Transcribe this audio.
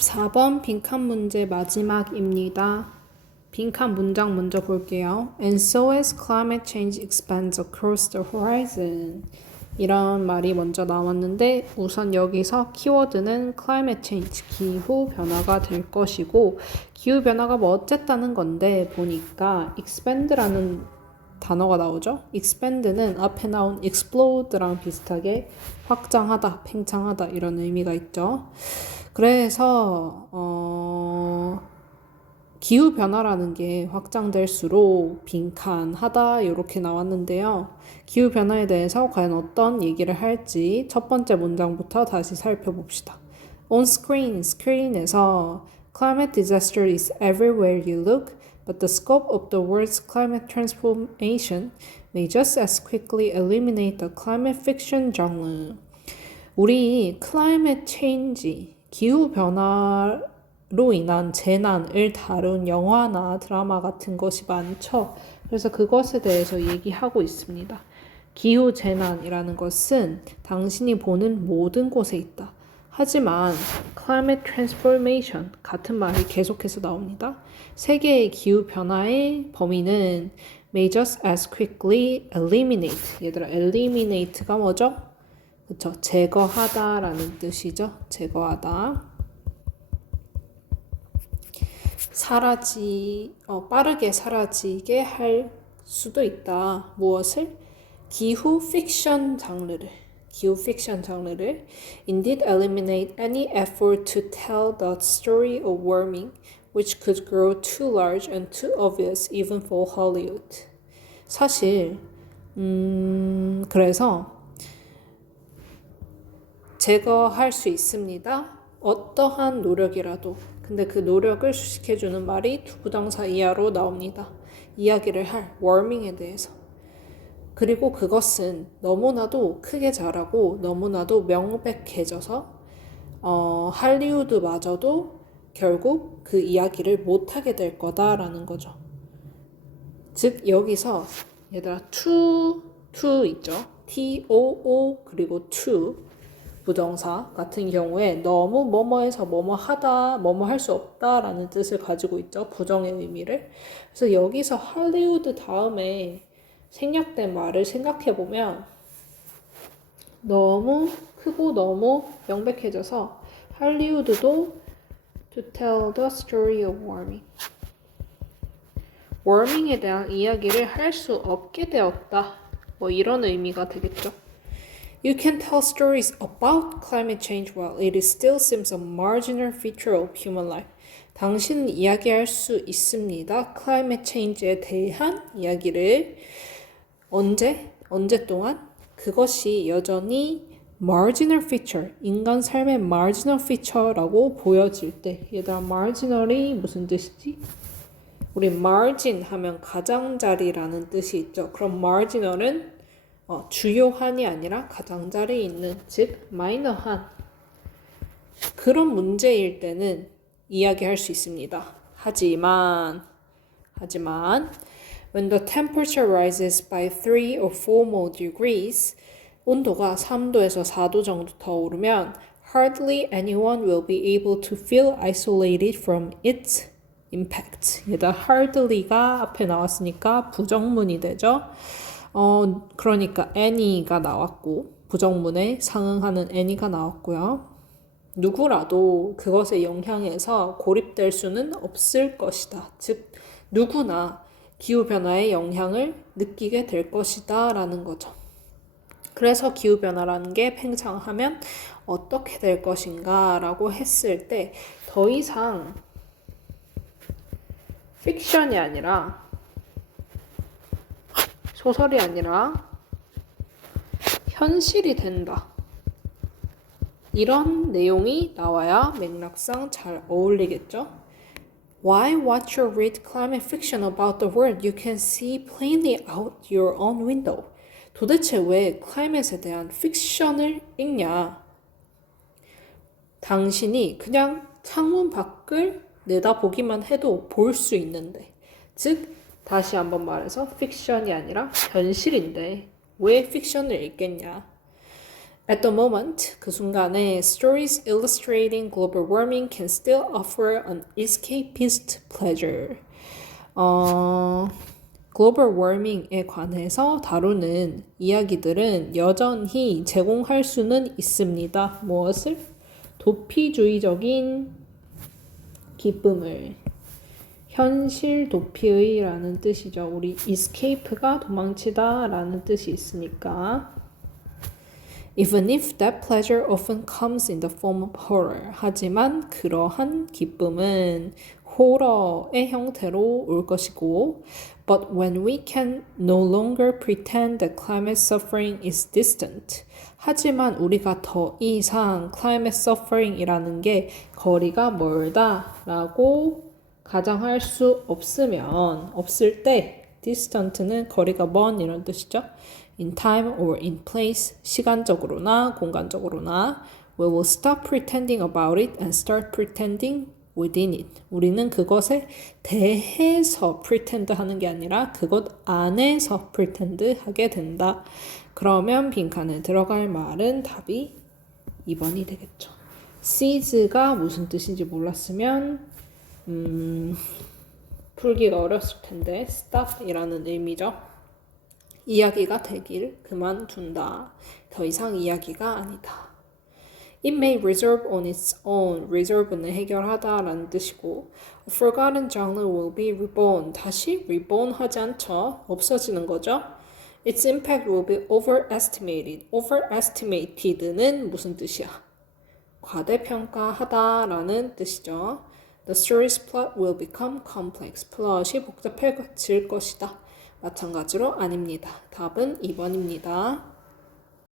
44번 빈칸 문제 마지막입니다. 빈칸 문장 먼저 볼게요. And so as climate change expands across the horizon. 이런 말이 먼저 나왔는데 우선 여기서 키워드는 climate change, 기후 변화가 될 것이고 기후 변화가 뭐 어쨌다는 건데 보니까 expand라는 단어가 나오죠. expand는 앞에 나온 explode랑 비슷하게 확장하다, 팽창하다 이런 의미가 있죠. 그래서 기후 변화라는 게 확장될수록 빈칸하다 이렇게 나왔는데요. 기후 변화에 대해서 과연 어떤 얘기를 할지 첫 번째 문장부터 다시 살펴봅시다. On screen, 스크린에서 Climate disaster is everywhere you look, but the scope of the world's climate transformation may just as quickly eliminate the climate fiction genre. 우리 climate change, 기후 변화로 인한 재난을 다룬 영화나 드라마 같은 것이 많죠. 그래서 그것에 대해서 얘기하고 있습니다. 기후 재난이라는 것은 당신이 보는 모든 곳에 있다. 하지만 climate transformation 같은 말이 계속해서 나옵니다. 세계의 기후 변화의 범위는 may just as quickly eliminate. 얘들아, eliminate가 뭐죠? 그쵸? 제거하다라는 뜻이죠. 제거하다. 빠르게 사라지게 할 수도 있다. 무엇을? 기후 픽션 장르를. Indeed eliminate any effort to tell the story of warming, which could grow too large and too obvious even for Hollywood. 사실, 그래서 제거할 수 있습니다. 어떠한 노력이라도. 근데 그 노력을 수식해주는 말이 두 부정사 이하로 나옵니다. 이야기를 할 워밍에 대해서. 그리고 그것은 너무나도 크게 자라고 너무나도 명백해져서 할리우드마저도 결국 그 이야기를 못하게 될 거다라는 거죠. 즉 여기서 얘들아 to 있죠. too 그리고 to 부정사 같은 경우에 너무 뭐뭐해서 뭐뭐하다, 뭐뭐 할 수 없다라는 뜻을 가지고 있죠. 부정의 의미를. 그래서 여기서 할리우드 다음에 생략된 말을 생각해보면 너무 크고 너무 명백해져서 할리우드도 to tell the story of warming. 워밍에 대한 이야기를 할 수 없게 되었다. 뭐 이런 의미가 되겠죠. You can tell stories about climate change while it still seems a marginal feature of human life. 당신은 이야기할 수 있습니다. climate change에 대한 이야기를 언제 동안? 그것이 여전히 marginal feature, 인간 삶의 marginal feature라고 보여질 때. 얘들아, marginal이 무슨 뜻이지? 우리 margin 하면 가장자리라는 뜻이 있죠. 그럼 marginal은 주요한이 아니라 가장자리에 있는, 즉 마이너한 그런 문제일 때는 이야기할 수 있습니다. 하지만 when the temperature rises by 3 or 4 more degrees, 온도가 3도에서 4도 정도 더 오르면 hardly anyone will be able to feel isolated from its impact. 얘다 hardly가 앞에 나왔으니까 부정문이 되죠. 그러니까 any가 나왔고 부정문에 상응하는 any가 나왔고요. 누구라도 그것의 영향에서 고립될 수는 없을 것이다. 즉 누구나 기후변화의 영향을 느끼게 될 것이다 라는 거죠. 그래서 기후변화라는 게 팽창하면 어떻게 될 것인가 라고 했을 때 더 이상 픽션이 아니라 소설이 아니라 현실이 된다. 이런 내용이 나와야 맥락상 잘 어울리겠죠? Why watch or read climate fiction about the world you can see plainly out your own window? 도대체 왜 클라이밋에 대한 픽션을 읽냐? 당신이 그냥 창문 밖을 내다보기만 해도 볼 수 있는데. 즉 다시 한번 말해서 픽션이 아니라 현실인데 왜 픽션을 읽겠냐? At the moment, 그 순간에 stories illustrating global warming can still offer an escapist pleasure. 글로벌 워밍에 관해서 다루는 이야기들은 여전히 제공할 수는 있습니다. 무엇을? 도피주의적인 기쁨을. 현실 도피의라는 뜻이죠. 우리 escape가 도망치다 라는 뜻이 있으니까. Even if that pleasure often comes in the form of horror. 하지만 그러한 기쁨은 호러의 형태로 올 것이고, but when we can no longer pretend that climate suffering is distant. 하지만 우리가 더 이상 climate suffering이라는 게 거리가 멀다라고 가정할 수 없을 때, distant는 거리가 먼 이런 뜻이죠. In time or in place, 시간적으로나 공간적으로나, we will stop pretending about it and start pretending within it. 우리는 그것에 대해서 pretend 하는 게 아니라 그것 안에서 pretend 하게 된다. 그러면 빈칸에 들어갈 말은 답이 2번이 되겠죠. seize가 무슨 뜻인지 몰랐으면 풀기가 어렸을 텐데 stop이라는 의미죠. 이야기가 되길 그만둔다. 더 이상 이야기가 아니다. It may resolve on its own. resolve는 해결하다 라는 뜻이고 A forgotten genre will be reborn. 다시 reborn 하지 않죠. 없어지는 거죠. Its impact will be overestimated. overestimated는 무슨 뜻이야? 과대평가하다 라는 뜻이죠. The story's plot will become complex. 플롯이 복잡해질 것이다. 마찬가지로 아닙니다. 답은 2번입니다.